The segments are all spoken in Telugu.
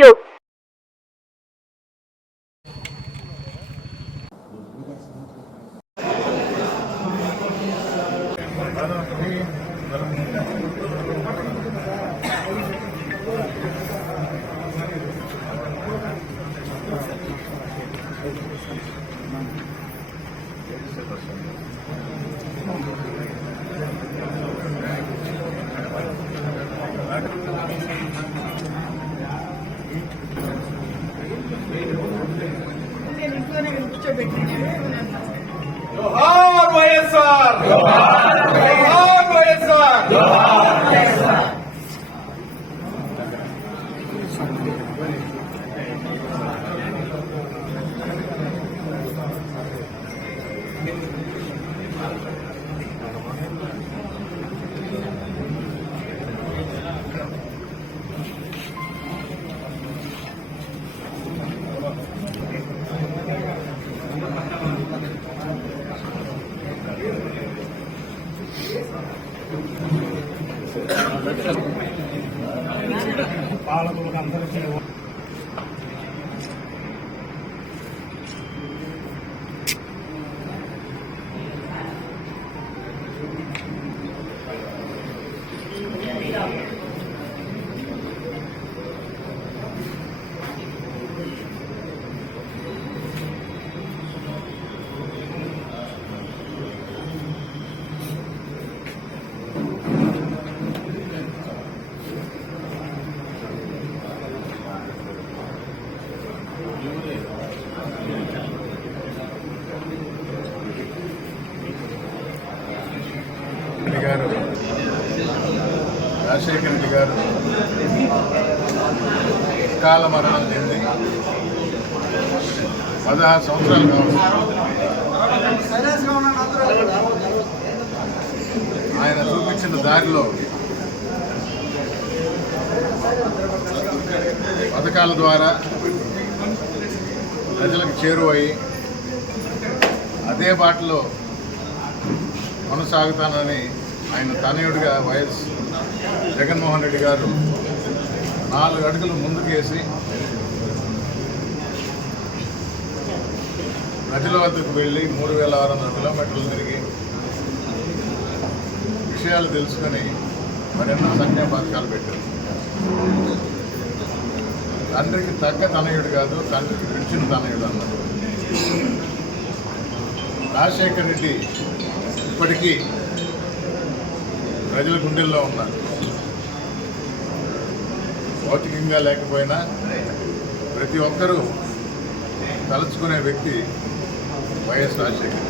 you. జోహార్ వైఎస్ఆర్ పాలకులకు వైఎస్ఆర్ రెడ్డి గారు రాజశేఖర రెడ్డి గారు కాల మరణం చెంది పదహారు సంవత్సరాలు కావచ్చు ఆయన చూపించిన దారిలో పథకాల ద్వారా ప్రజలకు చేరువై అదే బాటలో కొనసాగుతానని ఆయన తనయుడిగా వైఎస్ జగన్మోహన్ రెడ్డి గారు నాలుగు అడుగులు ముందుకేసి ప్రజల వద్దకు వెళ్ళి మూడు వేల ఆరు వందల కిలోమీటర్లు తిరిగి విషయాలు తెలుసుకొని మరెన్నో సంఖ్యా పథకాలు పెట్టారు. తండ్రికి తగ్గ తనయుడు కాదు తండ్రికి పిలిచిన తనయుడు అన్నారు రాజశేఖర్ రెడ్డి ఇప్పటికీ ప్రజల గుండెల్లో ఉన్నారు భౌతికంగా లేకపోయినా ప్రతి ఒక్కరూ తలుచుకునే వ్యక్తి వైఎస్ రాజశేఖర్.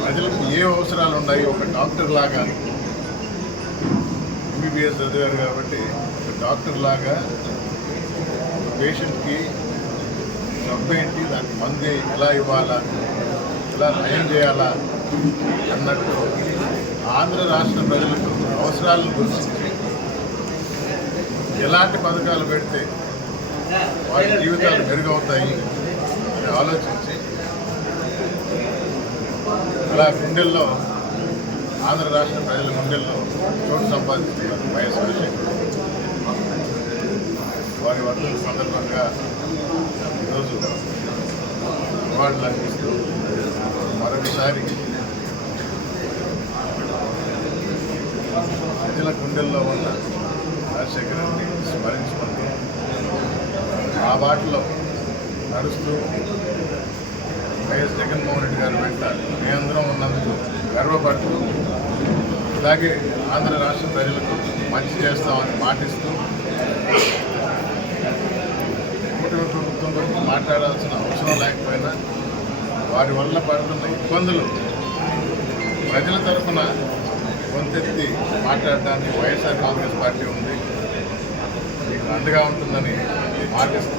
ప్రజలకు ఏ అవసరాలు ఉన్నాయి? ఒక డాక్టర్ లాగా ఎంబీబీఎస్ చదివారు కాబట్టి ఒక డాక్టర్ లాగా పేషెంట్కి జబ్బు ఏంటి దానికి మంది ఎలా ఇవ్వాలా? ఎలా నయం చేయాలా? అన్నట్టు ఆంధ్ర రాష్ట్ర ప్రజలకు అవసరాలను గురించి ఎలాంటి పథకాలు పెడితే వారి జీవితాలు మెరుగవుతాయి అని ఆలోచించి అలా గుండెల్లో ఆంధ్ర రాష్ట్ర ప్రజల గుండెల్లో చోటు సంపాదిస్తున్నారు వైఎస్ రాజశేఖర్ వారి వర్తల సందర్భంగా ఈరోజు అవార్డులు అందిస్తూ మరొకసారి ప్రజల గుండెల్లో ఉన్న రాజశేఖర రెడ్డిని స్మరించుకుంటూ ఆ బాటలో నడుస్తూ వైఎస్ జగన్మోహన్ రెడ్డి గారు వెంట మీ అందరం ఉన్నందుకు గర్వపడుతూ అలాగే ఆంధ్ర రాష్ట్ర ప్రజలకు మంచి చేస్తామని మాటిస్తూ కూటమి ప్రభుత్వం గురించి మాట్లాడాల్సిన అవసరం లేకపోయినా వారి వల్ల పడుతున్న ఇబ్బందులు ప్రజల తరఫున గొంతెత్తి మాట్లాడడానికి వైఎస్ఆర్ కాంగ్రెస్ పార్టీ ఉంది. మీకు అండగా ఉంటుందని మాటిస్తూ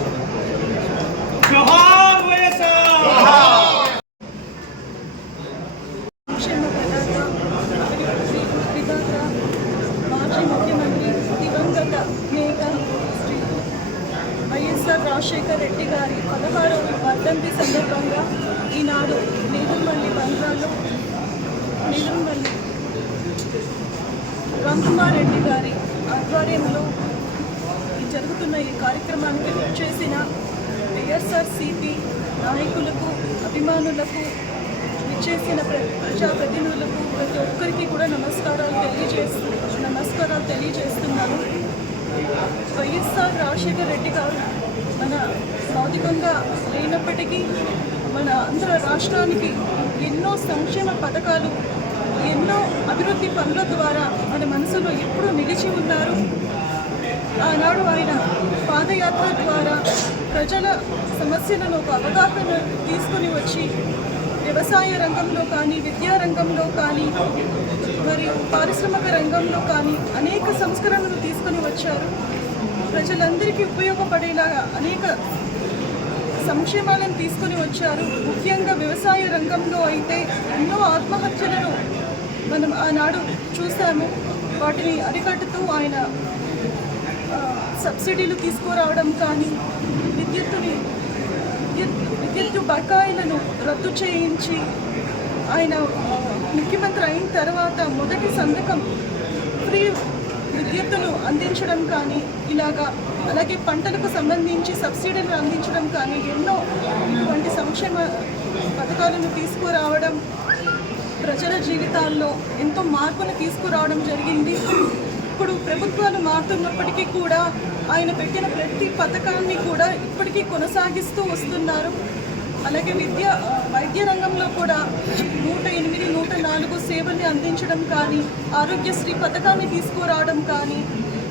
జోహార్ వైఎస్ఆర్! సంక్షేమ ప్రదాత విధాత మాజీ ముఖ్యమంత్రి దివంగత నేత శ్రీ వైఎస్ఆర్ రాజశేఖర్ రెడ్డి గారి పదహారవ వర్ధంతి సందర్భంగా ఈనాడు నేదురుమల్లి బంగ్లాలో నేదురుమల్లి రామ్కుమార్ గారి ఆధ్వర్యంలో జరుగుతున్న ఈ కార్యక్రమానికి చేసిన వైఎస్ఆర్సిపి నాయకులకు అభిమానులకు ఇచ్చేసిన ప్ర- ప్రజాప్రతినిధులకు ప్రతి ఒక్కరికి కూడా నమస్కారాలు తెలియజేస్తూ నమస్కారాలు తెలియజేస్తున్నాను. వైఎస్ఆర్ రాజశేఖర్ రెడ్డి గారు మన భౌతికంగా లేనప్పటికీ మన ఆంధ్ర రాష్ట్రానికి ఎన్నో సంక్షేమ పథకాలు ఎన్నో అభివృద్ధి పనుల ద్వారా మన మనసులో ఎప్పుడూ నిలిచి ఉన్నారు. ఆనాడు ఆయన పాదయాత్ర ద్వారా ప్రజల సమస్యలను ఒక అవగాహన తీసుకుని వచ్చి వ్యవసాయ రంగంలో కానీ విద్యా రంగంలో కానీ మరియు పారిశ్రామిక రంగంలో కానీ అనేక సంస్కరణలు తీసుకొని వచ్చారు. ప్రజలందరికీ ఉపయోగపడేలాగా అనేక సంక్షేమాలను తీసుకొని వచ్చారు. ముఖ్యంగా వ్యవసాయ రంగంలో అయితే ఎన్నో ఆత్మహత్యలను మనం ఆనాడు చూసాము వాటిని అరికట్టుతూ ఆయన సబ్సిడీలు తీసుకురావడం కానీ విద్యుత్తుని విద్యుత్ బకాయిలను రద్దు చేయించి ఆయన ముఖ్యమంత్రి అయిన తర్వాత మొదటి సంతకం ఫ్రీ విద్యుత్తును అందించడం కానీ ఇలాగా అలాగే పంటలకు సంబంధించి సబ్సిడీలు అందించడం కానీ ఎన్నో వంటి సంక్షేమ పథకాలను తీసుకురావడం ప్రజల జీవితాల్లో ఎంతో మార్పును తీసుకురావడం జరిగింది. ఇప్పుడు ప్రభుత్వాలు మారుతున్నప్పటికీ కూడా ఆయన పెట్టిన ప్రతి పథకాన్ని కూడా ఇప్పటికీ కొనసాగిస్తూ వస్తున్నారు. అలాగే విద్య వైద్య రంగంలో కూడా నూట ఎనిమిది నూట నాలుగు సేవల్ని అందించడం కానీ ఆరోగ్యశ్రీ పథకాన్ని తీసుకురావడం కానీ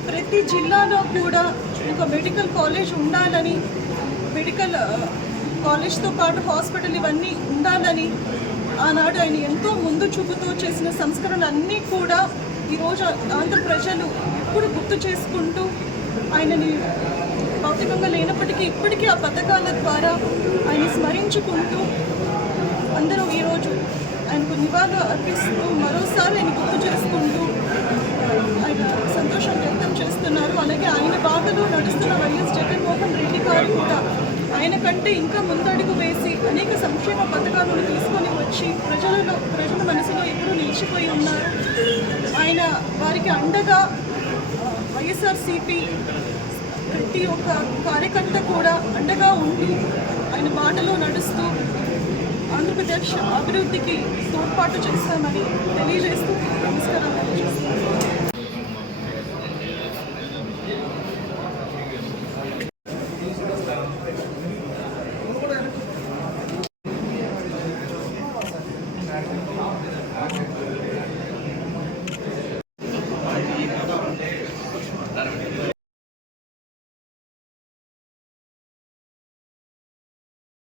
ప్రతి జిల్లాలో కూడా ఒక మెడికల్ కాలేజ్ ఉండాలని మెడికల్ కాలేజ్తో పాటు హాస్పిటల్ ఇవన్నీ ఉండాలని ఆనాడు ఆయన ఎంతో ముందు చూపుతూ చేసిన సంస్కరణలన్నీ కూడా ఈరోజు ఆంధ్ర ప్రజలు ఎప్పుడు గుర్తు చేసుకుంటూ ఆయనని భౌతికంగా లేనప్పటికీ ఇప్పటికీ ఆ పథకాల ద్వారా ఆయన స్మరించుకుంటూ అందరూ ఈరోజు ఆయనకు నివాళులు అర్పిస్తూ మరోసారి ఆయన గుర్తు చేసుకుంటూ ఆయన సంతోషం వ్యక్తం చేస్తున్నారు. అలాగే ఆయన బాధలో నడుస్తున్న వైఎస్ జగన్మోహన్ రెడ్డి గారు కూడా ఆయన కంటే ఇంకా ముందడుగు వేసి అనేక సంక్షేమ పథకాలను తీసుకొని వచ్చి ప్రజలలో ప్రజల మనసులో ఎప్పుడూ నిలిచిపోయి ఉన్నారు. ఆయన వారికి అండగా వైఎస్ఆర్సీపీ ప్రతి ఒక్క కార్యకర్త కూడా అండగా ఉండి ఆయన బాటలో నడుస్తూ ఆంధ్రప్రదేశ్ అభివృద్ధికి తోడ్పాటు చేస్తామని తెలియజేస్తూ నమస్కారం తెలియజేస్తున్నాను.